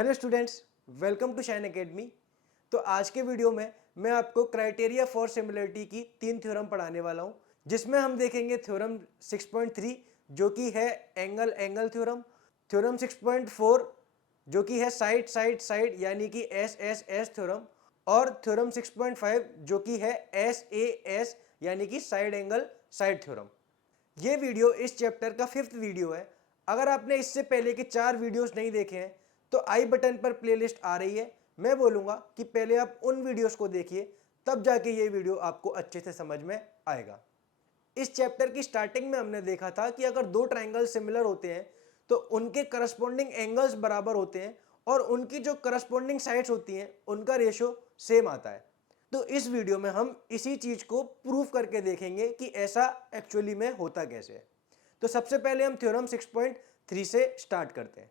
Hello students, welcome to Shine Academy. तो आज के वीडियो में मैं आपको क्राइटेरिया फॉर सिमिलरिटी की 3 थ्योरम पढ़ाने वाला हूं, जिसमें हम देखेंगे थ्योरम 6.3 जो कि है एंगल एंगल थ्योरम, थ्योरम 6.4 जो कि है साइड साइड साइड यानी कि एस एस एस थ्योरम, और थ्योरम 6.5 जो कि है एस ए एस यानी कि साइड एंगल साइड थ्योरम। ये वीडियो इस चैप्टर का 5th वीडियो है। अगर आपने इससे पहले के 4 वीडियोस नहीं देखे हैं तो आई बटन पर प्लेलिस्ट आ रही है। मैं बोलूंगा कि पहले आप उन वीडियोस को देखिए, तब जाके ये वीडियो आपको अच्छे से समझ में आएगा। इस चैप्टर की स्टार्टिंग में हमने देखा था कि अगर दो ट्राइंगल सिमिलर होते हैं तो उनके करस्पॉन्डिंग एंगल्स बराबर होते हैं और उनकी जो करस्पॉन्डिंग साइड्स होती हैं उनका रेशियो सेम आता है। तो इस वीडियो में हम इसी चीज को प्रूव करके देखेंगे कि ऐसा एक्चुअली में होता कैसे है। तो सबसे पहले हम थ्योरम 6.3 से स्टार्ट करते हैं।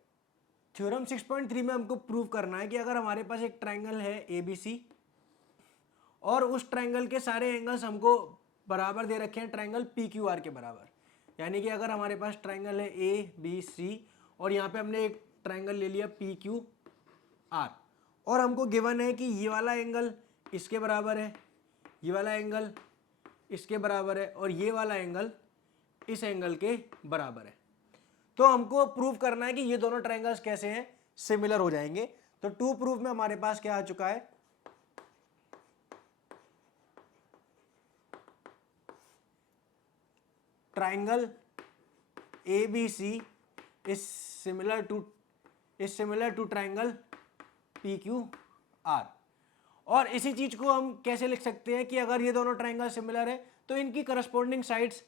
थ्योरम 6.3 में हमको प्रूव करना है कि अगर हमारे पास एक ट्राइंगल है ABC और उस ट्राइंगल के सारे एंगल्स हमको बराबर दे रखे हैं ट्राइंगल PQR के बराबर, यानी कि अगर हमारे पास ट्राइंगल है ABC और यहाँ पे हमने एक ट्राइंगल ले लिया PQR और हमको गिवन है कि ये वाला एंगल इसके बराबर है, ये वाला एंगल इसके बराबर है और ये वाला एंगल इस एंगल के बराबर है। तो हमको प्रूव करना है कि ये दोनों ट्रायंगल्स कैसे हैं, सिमिलर हो जाएंगे। तो टू प्रूफ में हमारे पास क्या आ चुका है, triangle ABC is similar to triangle PQR। और इसी चीज को हम कैसे लिख सकते हैं कि अगर ये दोनों ट्राइंगल सिमिलर है तो इनकी करस्पॉन्डिंग साइड्स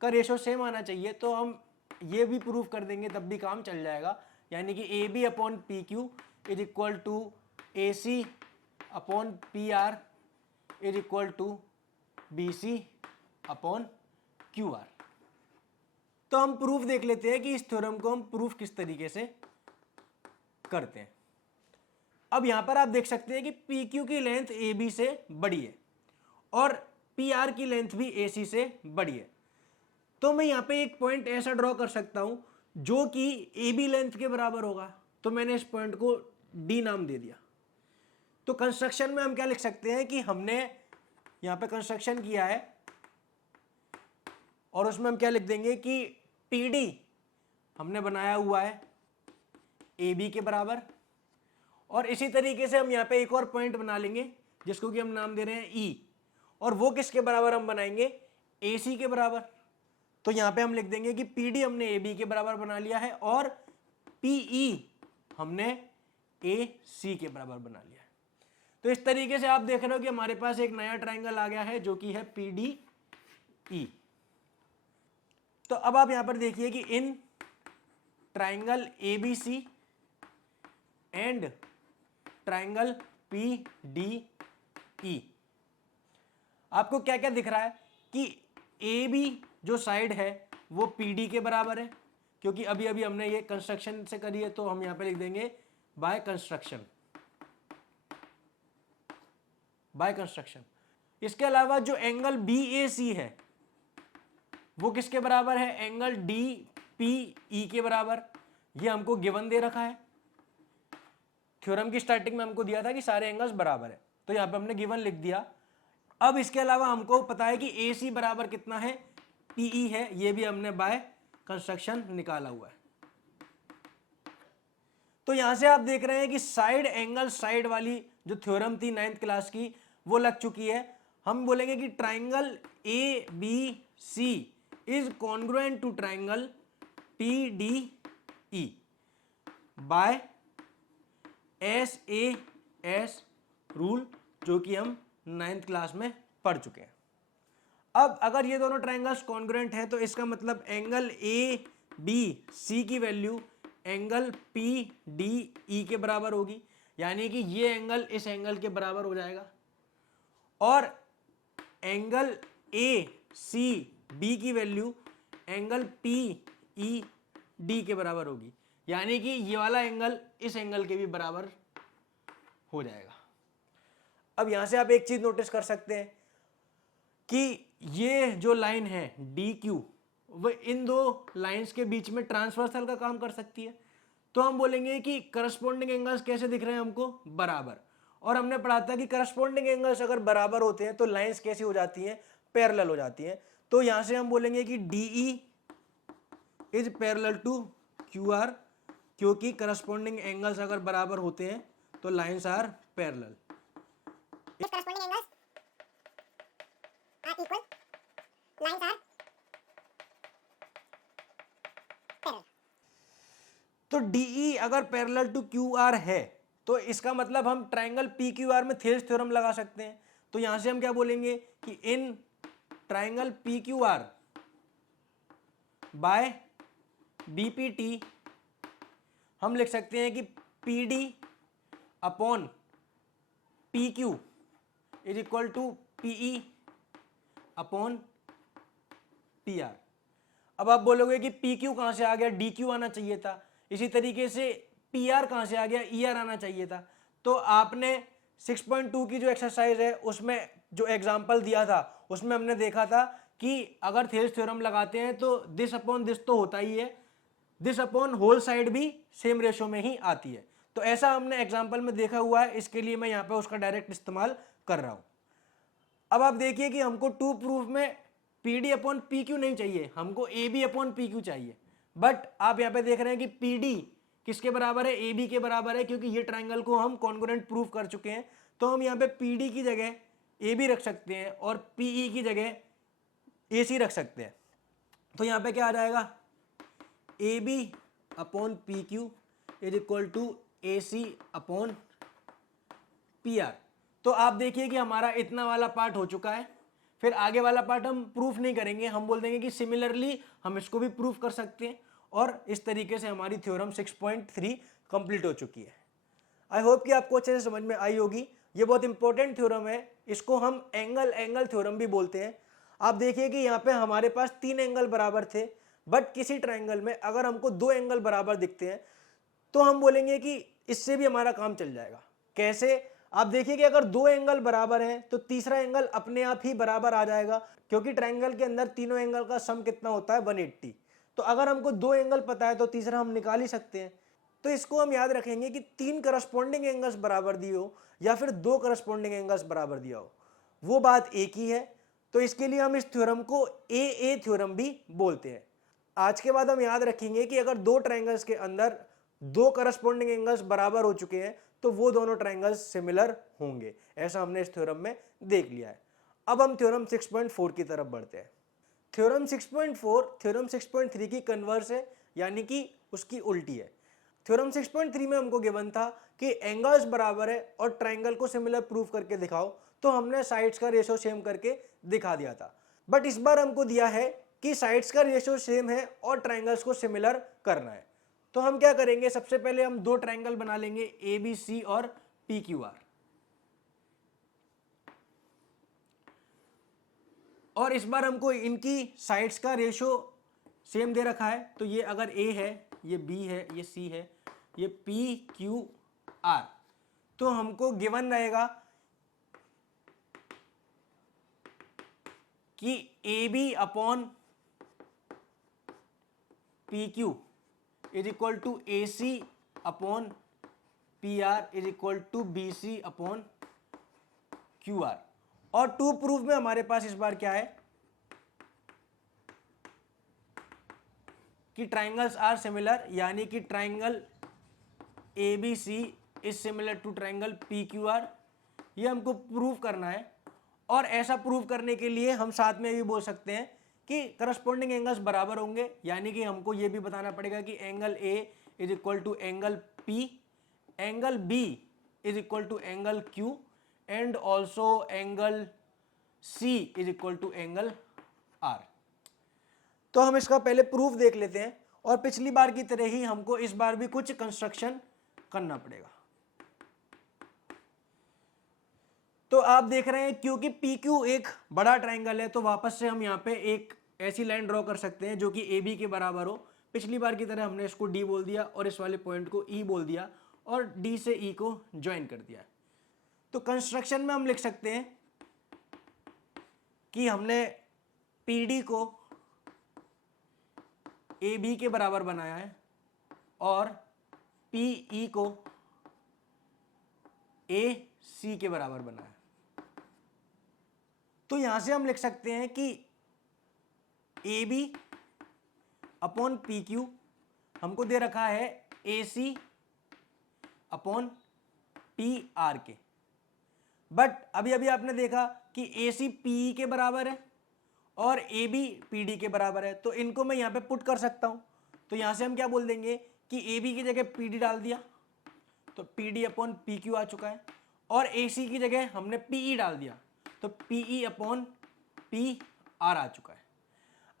का रेशो सेम आना चाहिए। तो हम ये भी प्रूव कर देंगे, तब भी काम चल जाएगा। यानी कि AB upon PQ is equal to AC upon PR is equal to BC upon QR। तो हम प्रूफ देख लेते हैं कि इस थ्योरम को हम प्रूफ किस तरीके से करते हैं। अब यहां पर आप देख सकते हैं कि PQ की लेंथ AB से बड़ी है और PR की लेंथ भी AC से बड़ी है। तो मैं यहां पे एक पॉइंट ऐसा ड्रॉ कर सकता हूं जो कि AB लेंथ के बराबर होगा, तो मैंने इस पॉइंट को D नाम दे दिया। तो कंस्ट्रक्शन में हम क्या लिख सकते हैं कि हमने यहां पे कंस्ट्रक्शन किया है और उसमें हम क्या लिख देंगे कि PD हमने बनाया हुआ है AB के बराबर, और इसी तरीके से हम यहां पे एक और पॉइंट बना लेंगे जिसको कि हम नाम दे रहे हैं E, और वो किसके बराबर हम बनाएंगे, AC के बराबर। तो यहां पे हम लिख देंगे कि PD हमने AB के बराबर बना लिया है और PE हमने AC के बराबर बना लिया है। तो इस तरीके से आप देख रहे हो कि हमारे पास एक नया ट्राइंगल आ गया है जो कि है PDE। तो अब आप यहां पर देखिए कि in triangle ABC and triangle PDE आपको क्या क्या दिख रहा है कि AB जो साइड है वो PD के बराबर है, क्योंकि अभी अभी हमने ये कंस्ट्रक्शन से करी है, तो हम यहां पे लिख देंगे बाय कंस्ट्रक्शन। इसके अलावा जो एंगल BAC है वो किसके बराबर है, एंगल DPE के बराबर। ये हमको गिवन दे रखा है, थ्योरम की स्टार्टिंग में हमको दिया था कि सारे एंगल्स बराबर है, तो यहां पे हमने गिवन लिख दिया। अब इसके अलावा हमको पता है कि AC बराबर कितना है, PE है, ये भी हमने बाय कंस्ट्रक्शन निकाला हुआ है। तो यहां से आप देख रहे हैं कि साइड एंगल साइड वाली जो थ्योरम थी 9th क्लास की वो लग चुकी है। हम बोलेंगे कि triangle ABC is congruent to triangle PDE by SAS rule, जो कि हम 9th क्लास में पढ़ चुके हैं। अब अगर ये दोनों ट्राइंगल्स कॉन्ग्रुएंट हैं तो इसका मतलब एंगल ABC की वैल्यू एंगल PDE के बराबर होगी, यानी कि ये एंगल इस एंगल के बराबर हो जाएगा, और एंगल ACB की वैल्यू एंगल PED के बराबर होगी, यानी कि ये वाला एंगल इस एंगल के भी बराबर हो जाएगा। अब यहां से आप एक चीज नोटिस कर सकते हैं कि ये जो लाइन है DQ वो इन दो लाइंस के बीच में ट्रांसवर्सल का काम कर सकती है। तो हम बोलेंगे कि करस्पॉन्डिंग एंगल्स कैसे दिख रहे हैं हमको, बराबर। और हमने पढ़ा था कि करस्पॉन्डिंग एंगल्स अगर बराबर होते हैं तो लाइंस कैसी हो जाती हैं, पैरेलल हो जाती हैं। तो यहां से हम बोलेंगे कि DE is parallel to QR, क्योंकि करस्पॉन्डिंग एंगल्स अगर बराबर होते हैं तो lines are parallel. corresponding angles are equal, lines are parallel. तो DE अगर पैरेलल टू QR है तो इसका मतलब हम ट्राइंगल PQR में थेल्स थ्योरम लगा सकते हैं। तो यहां से हम क्या बोलेंगे कि in triangle PQR by BPT हम लिख सकते हैं कि PD upon PQ is equal to PE upon PR। अब आप बोलोगे कि PQ कहां से आ गया, DQ आना चाहिए था। इसी तरीके से PR कहां से आ गया, ER आना चाहिए था। तो आपने 6.2 की जो एक्सरसाइज है उसमें जो एग्जांपल दिया था उसमें हमने देखा था कि अगर थेल्स थ्योरम लगाते हैं तो दिस अपॉन दिस तो होता ही है, दिस अपॉन होल साइड भी सेम रेशो में ही आती है। तो ऐसा हमने एग्जांपल में देखा हुआ है, इसके लिए मैं यहाँ पे उसका डायरेक्ट इस्तेमाल कर रहा हूं। अब आप देखिए कि हमको टू प्रूफ में PD अपॉन PQ नहीं चाहिए, हमको AB अपॉन PQ चाहिए। बट आप यहाँ पे देख रहे हैं कि PD किसके बराबर है, AB के बराबर है, क्योंकि ये ट्राइंगल को हम कॉन्ग्रुएंट प्रूफ कर चुके हैं। तो हम यहाँ पे PD की जगह AB रख सकते हैं और PE की जगह AC रख सकते हैं। तो यहाँ पे क्या आ जाएगा, AB upon PQ is equal to AC upon PR। तो आप देखिए कि हमारा इतना वाला पार्ट हो चुका है। फिर आगे वाला पार्ट हम प्रूफ नहीं करेंगे, हम बोल देंगे कि सिमिलरली हम इसको भी प्रूफ कर सकते हैं। और इस तरीके से हमारी थ्योरम 6.3 कंप्लीट हो चुकी है। आई होप कि आपको अच्छे से समझ में आई होगी। ये बहुत इंपॉर्टेंट थ्योरम है, इसको हम एंगल थ्योरम भी बोलते हैं। आप देखिए कि यहाँ पे हमारे पास 3 एंगल बराबर थे, बट किसी ट्राइंगल में अगर हमको 2 एंगल बराबर दिखते हैं तो हम बोलेंगे कि इससे भी हमारा काम चल जाएगा। कैसे, आप देखिए कि अगर 2 एंगल बराबर हैं तो तीसरा एंगल अपने आप ही बराबर आ जाएगा, क्योंकि ट्राइंगल के अंदर तीनों एंगल का सम कितना होता है, 180। तो अगर हमको 2 एंगल पता है तो तीसरा हम निकाल ही सकते हैं। तो इसको हम याद रखेंगे कि 3 करस्पॉन्डिंग एंगल्स बराबर दिए हो या फिर 2 करस्पॉन्डिंग एंगल्स बराबर दिया हो, वो बात एक ही है। तो इसके लिए हम इस थ्योरम को AA थ्योरम भी बोलते हैं। आज के बाद हम याद रखेंगे कि अगर 2 ट्राइंगल्स के अंदर 2 करस्पॉन्डिंग एंगल्स बराबर हो चुके हैं तो वो दोनों ट्राइंगल्स सिमिलर होंगे। ऐसा हमने इस थ्योरम में देख लिया है। अब हम थ्योरम 6.4 की तरफ बढ़ते हैं। थ्योरम 6.4 थ्योरम 6.3 की कन्वर्स है, यानी कि उसकी उल्टी है। थ्योरम 6.3 में हमको गिवन था कि एंगल्स बराबर है और ट्राइंगल को सिमिलर प्रूफ करके दिखाओ, तो हमने साइड्स का रेशो सेम करके दिखा दिया था। बट इस बार हमको दिया है कि साइड्स का रेशो सेम है और ट्राइंगल्स को सिमिलर करना है। तो हम क्या करेंगे, सबसे पहले हम 2 ट्राइंगल बना लेंगे ABC और PQR। और इस बार हमको इनकी साइड्स का रेशो सेम दे रखा है। तो ये अगर A है, ये B है, ये C है, ये PQR, तो हमको गिवन रहेगा कि AB upon PQ is equal to AC upon PR is equal to BC upon QR। और टू प्रूफ में हमारे पास इस बार क्या है कि ट्राइंगल्स आर सिमिलर, यानी कि triangle ABC is similar to triangle PQR। ये हमको प्रूव करना है। और ऐसा प्रूव करने के लिए हम साथ में भी बोल सकते हैं कि करस्पॉन्डिंग एंगल्स बराबर होंगे, यानी कि हमको ये भी बताना पड़ेगा कि angle A is equal to angle P, angle B is equal to angle Q and also angle C is equal to angle R। तो हम इसका पहले प्रूफ देख लेते हैं और पिछली बार की तरह ही हमको इस बार भी कुछ कंस्ट्रक्शन करना पड़ेगा। तो आप देख रहे हैं क्योंकि PQ एक बड़ा ट्राइंगल है तो वापस से हम यहाँ पे एक ऐसी लाइन ड्रॉ कर सकते हैं जो कि AB के बराबर हो। पिछली बार की तरह हमने इसको D बोल दिया और इस वाले पॉइंट को E बोल दिया और D से E को ज्वाइन कर दिया। तो कंस्ट्रक्शन में हम लिख सकते हैं कि हमने PD को AB के बराबर बनाया है और पी को ए सी के बराबर बनाया। तो यहां से हम लिख सकते हैं कि A B upon P Q हमको दे रखा है A C upon P R के। बट अभी अभी आपने देखा कि ए सी पी के बराबर है और ए बी पी डी के बराबर है, तो इनको मैं यहां पे पुट कर सकता हूं। तो यहां से हम क्या बोल देंगे कि ए बी की जगह पी डी डाल दिया तो P D upon P Q आ चुका है, और ए सी की जगह हमने पी ई डाल दिया तो P E upon P R आ चुका है।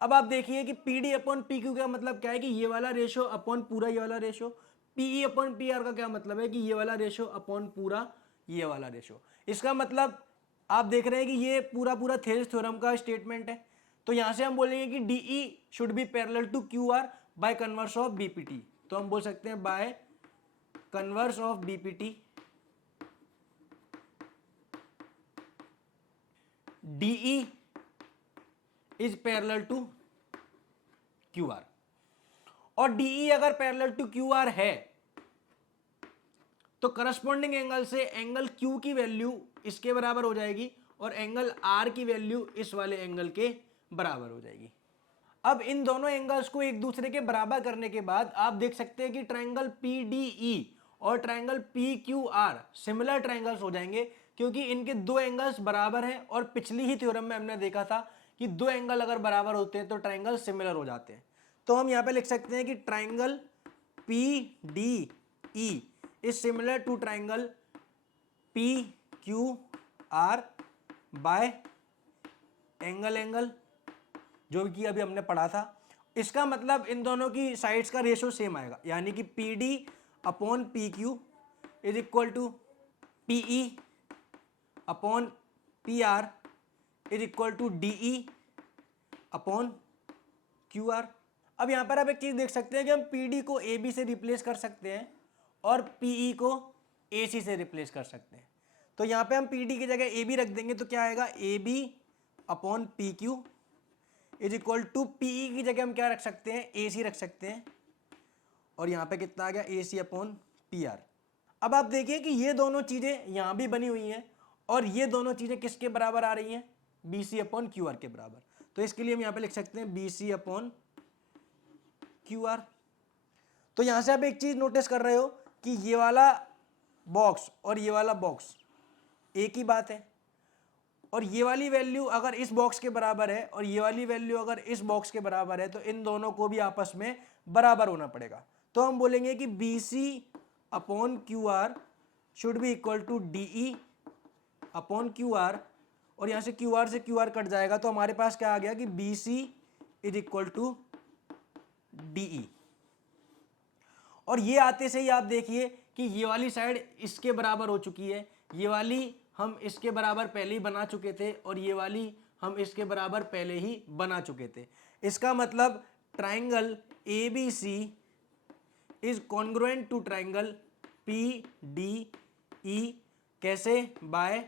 अब आप देखिए कि P D upon P Q का मतलब क्या है कि ये वाला रेशो अपॉन पूरा ये वाला ratio, P E upon P are का क्या मतलब है कि ये वाला रेशो अपॉन पूरा ये वाला रेशो। इसका मतलब आप देख रहे हैं कि ये पूरा पूरा थेल्स थ्योरम का स्टेटमेंट है। तो यहां से हम बोलेंगे कि D E should be parallel to Q R by converse of BPT. तो हम बोल सकते हैं by converse of BPT DE is parallel to Q R. और DE अगर पैरेलल टू क्यू आर है तो करस्पॉन्डिंग एंगल से एंगल Q की वैल्यू इसके बराबर हो जाएगी और एंगल R की वैल्यू इस वाले एंगल के बराबर हो जाएगी। अब इन दोनों एंगल्स को एक दूसरे के बराबर करने के बाद आप देख सकते हैं कि ट्रायंगल PDE और ट्रायंगल PQR सिमिलर ट्रायंगल्स हो जाएंगे, क्योंकि इनके दो एंगल्स बराबर हैं और पिछली ही थ्योरम में हमने देखा था कि दो एंगल अगर बराबर होते हैं तो ट्रायंगल सिमिलर हो जाते हैं। तो हम यहाँ पे लिख सकते हैं कि triangle PDE is similar to triangle PQR by angle जो कि अभी हमने पढ़ा था। इसका मतलब इन दोनों की साइड्स का रेशो सेम आएगा, यानी कि PD upon PQ is equal to PE upon PR is equal to DE upon QR। अब यहां पर आप एक चीज देख सकते हैं कि हम PD को AB से रिप्लेस कर सकते हैं और PE को AC से रिप्लेस कर सकते हैं। तो यहां पे हम PD की जगह AB रख देंगे तो क्या आएगा AB upon PQ is equal to PE की जगह हम क्या रख सकते हैं AC रख सकते हैं, और यहां पे कितना आ गया AC अपॉन PR। अब आप देखिए कि ये दोनों चीजें यहां भी बनी हुई हैं और ये दोनों चीजें किसके बराबर आ रही हैं BC अपॉन QR के बराबर। तो इसके लिए हम यहां पे लिख सकते हैं BC अपॉन QR। तो यहां से आप एक चीज नोटिस कर रहे हो कि ये वाला बॉक्स और ये वाला बॉक्स एक ही बात है, और ये वाली वैल्यू अगर इस बॉक्स के बराबर है और ये वाली वैल्यू अगर इस बॉक्स के बराबर है तो इन दोनों को भी आपस में बराबर होना पड़ेगा। तो हम बोलेंगे कि BC upon QR should be equal to DE upon QR, और यहां से QR से QR कट जाएगा तो हमारे पास क्या आ गया कि BC is equal to DE। और ये आते से ही आप देखिए कि ये वाली साइड इसके बराबर हो चुकी है, ये वाली हम इसके बराबर पहले ही बना चुके थे और ये वाली हम इसके बराबर पहले ही बना चुके थे। इसका मतलब triangle ABC is congruent to triangle PDE कैसे बाय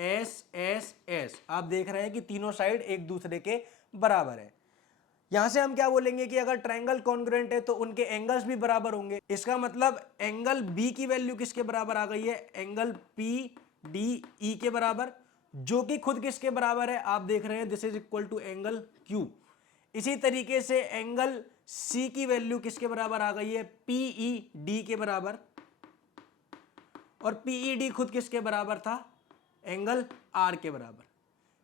SSS। आप देख रहे हैं कि तीनों साइड एक दूसरे के बराबर है। यहां से हम क्या बोलेंगे कि अगर ट्रायंगल कॉन्ग्रुएंट है तो उनके एंगल्स भी बराबर होंगे। इसका मतलब एंगल B की वैल्यू किसके बराबर आ गई है एंगल PDE के बराबर, जो कि खुद किसके बराबर है आप देख रहे हैं this is equal to angle Q। इसी तरीके से एंगल C की वैल्यू किसके बराबर आ गई है PED के बराबर, और PED खुद किसके बराबर था एंगल R के बराबर।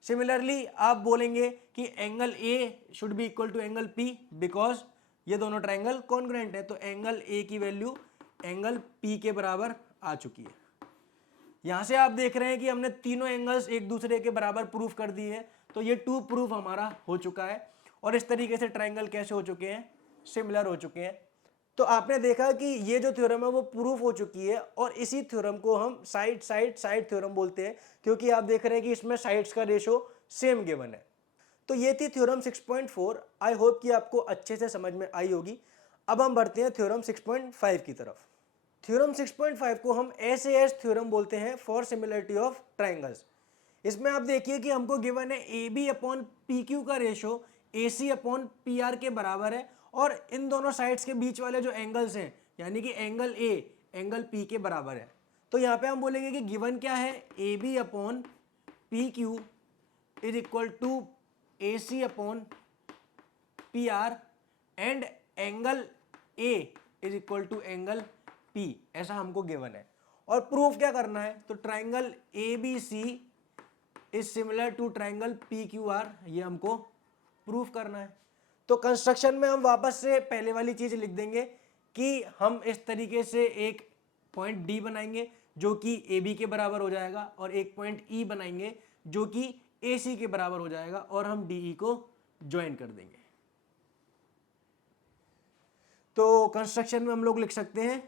सिमिलरली आप बोलेंगे कि angle A should be equal to angle P because ये दोनों ट्रायंगल कॉन्ग्रुएंट है, तो एंगल A की वैल्यू एंगल P के बराबर आ चुकी है। यहां से आप देख रहे हैं कि हमने तीनों एंगल्स एक दूसरे के बराबर प्रूफ कर दिए हैं, तो ये 2 प्रूफ हमारा हो चुका है। और इस तरीके से ट्रायंगल कैसे हो चुके हैं सिमिलर हो चुके हैं। तो आपने देखा कि ये जो थ्योरम है वो प्रूफ हो चुकी है, और इसी थ्योरम को हम साइड थ्योरम बोलते हैं, क्योंकि आप देख रहे हैं कि इसमें साइड्स का रेशो सेम गिवन है। तो ये थी थ्योरम 6.4। आई होप कि आपको अच्छे से समझ में आई होगी। अब हम बढ़ते हैं थ्योरम 6.5 की तरफ। थ्योरम 6.5 को हम SAS थ्योरम बोलते हैं फॉर सिमिलरिटी ऑफ ट्रायंगल्स। इसमें आप देखिए कि हमको गिवन है AB अपॉन PQ का रेशो AC अपॉन PR के बराबर है, और इन दोनों साइड्स के बीच वाले जो एंगल्स हैं यानी कि एंगल ए एंगल पी के बराबर है। तो यहाँ पे हम बोलेंगे कि गिवन क्या है, A B upon P Q is equal to A C upon P R and angle A is equal to angle P, ऐसा हमको गिवन है। और प्रूफ क्या करना है, तो triangle A B C is similar to triangle P Q R, ये हमको प्रूफ करना है। तो कंस्ट्रक्शन में हम वापस से पहले वाली चीज लिख देंगे कि हम इस तरीके से एक पॉइंट डी बनाएंगे जो कि ए बी के बराबर हो जाएगा, और एक पॉइंट ई बनाएंगे जो कि ए सी के बराबर हो जाएगा, और हम डी ई को ज्वाइन कर देंगे। तो कंस्ट्रक्शन में हम लोग लिख सकते हैं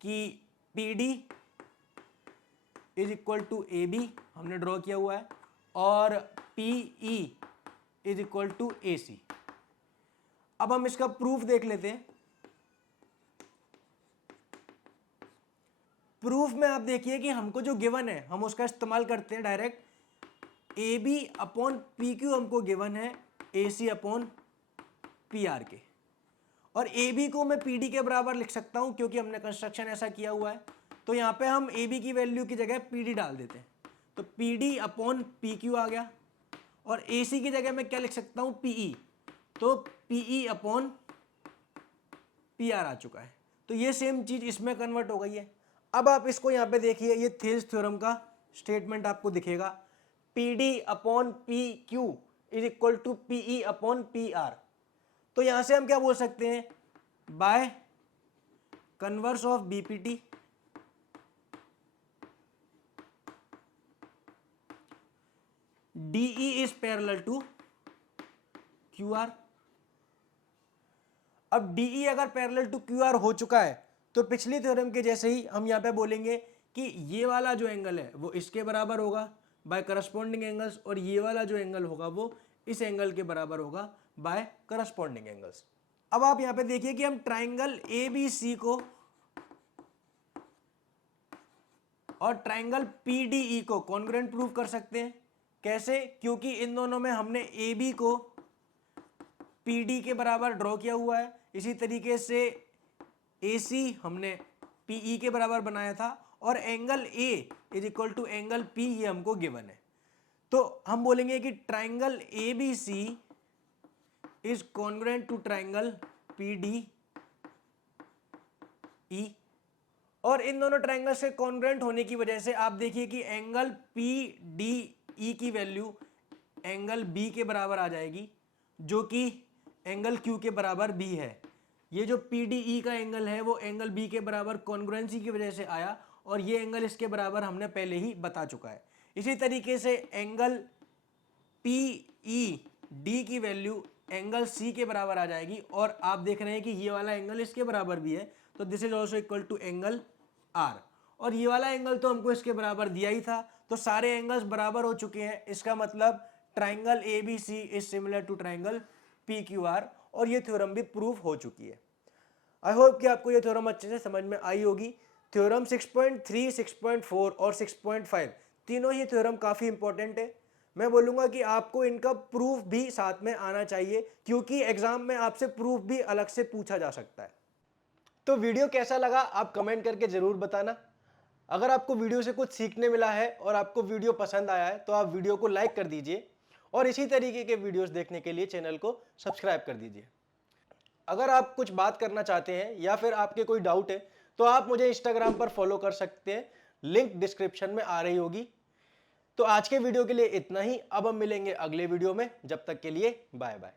कि P D is equal to A B, हमने ड्रॉ किया हुआ है, और P E is equal to A C. अब हम इसका प्रूफ देख लेते हैं। प्रूफ में आप देखिए कि हमको जो गिवन है हम उसका इस्तेमाल करते हैं direct. A B upon P Q हमको गिवन है A C upon P R के, और ए बी को मैं पी डी के बराबर लिख सकता हूं क्योंकि हमने कंस्ट्रक्शन ऐसा किया हुआ है। तो यहां पे हम ए बी की वैल्यू की जगह पी डी डाल देते हैं, तो P D upon P Q आ गया, और ए सी की जगह मैं क्या लिख सकता हूं, पी ई, तो P E upon P R आ चुका है। तो ये सेम चीज इसमें कन्वर्ट हो गई है। अब आप इसको यहाँ पे देखिए, ये थेल्स थ्योरम का स्टेटमेंट आपको दिखेगा, P D upon P Q is equal to P E upon P R. तो यहां से हम क्या बोल सकते हैं, by converse of BPT DE is parallel to Q R. अब डीई अगर पैरेलल टू क्यू आर हो चुका है तो पिछली थ्योरम के जैसे ही हम यहाँ पे बोलेंगे कि ये वाला जो एंगल है वो इसके बराबर होगा बाय करस्पॉन्डिंग एंगल्स, और ये वाला जो एंगल होगा वो इस एंगल के बराबर होगा बाय करस्पॉन्डिंग एंगल्स। अब आप यहाँ पे देखिए कि हम ट्राइंगल ए बी सी को और ट्राइंगल पी डी ई को कॉन्ग्रुएंट प्रूव कर सकते हैं। कैसे, क्योंकि इन दोनों में हमने ए बी को पी डी के बराबर ड्रॉ किया हुआ है, इसी तरीके से ए सी हमने पी ई के बराबर बनाया था, और angle A is equal to angle P ये हमको गिवन है। तो हम बोलेंगे कि triangle A B C is congruent to triangle P D E, और इन दोनों ट्राइंगल से कॉन्ग्रुएंट होने की वजह से आप देखिए कि एंगल पी डी ई की वैल्यू एंगल बी के बराबर आ जाएगी, जो कि एंगल क्यू के बराबर भी है। ये जो पी डी ई का एंगल है वो एंगल बी के बराबर कॉन्ग्रुएंसी की वजह से आया, और ये एंगल इसके बराबर हमने पहले ही बता चुका है। इसी तरीके से एंगल पी ई डी की वैल्यू एंगल सी के बराबर आ जाएगी, और आप देख रहे हैं कि ये वाला एंगल इसके बराबर भी है, तो this is also equal to angle R, और ये वाला एंगल तो हमको इसके बराबर दिया ही था। तो सारे एंगल्स बराबर हो चुके हैं, इसका मतलब triangle A B C is similar to triangle P Q R, और ये थ्योरम भी प्रूफ हो चुकी है। आई होप कि आपको ये थ्योरम अच्छे से समझ में आई होगी। थ्योरम 6.3, 6.4 और 6.5 तीनों ही थ्योरम काफ़ी इंपॉर्टेंट है। मैं बोलूँगा कि आपको इनका प्रूफ भी साथ में आना चाहिए, क्योंकि एग्जाम में आपसे प्रूफ भी अलग से पूछा जा सकता है। तो वीडियो कैसा लगा आप कमेंट करके ज़रूर बताना। अगर आपको वीडियो से कुछ सीखने मिला है और आपको वीडियो पसंद आया है तो आप वीडियो को लाइक कर दीजिए, और इसी तरीके के वीडियोस देखने के लिए चैनल को सब्सक्राइब कर दीजिए। अगर आप कुछ बात करना चाहते हैं या फिर आपके कोई डाउट है तो आप मुझे इंस्टाग्राम पर फॉलो कर सकते हैं, लिंक डिस्क्रिप्शन में आ रही होगी। तो आज के वीडियो के लिए इतना ही, अब हम मिलेंगे अगले वीडियो में, जब तक के लिए बाय बाय।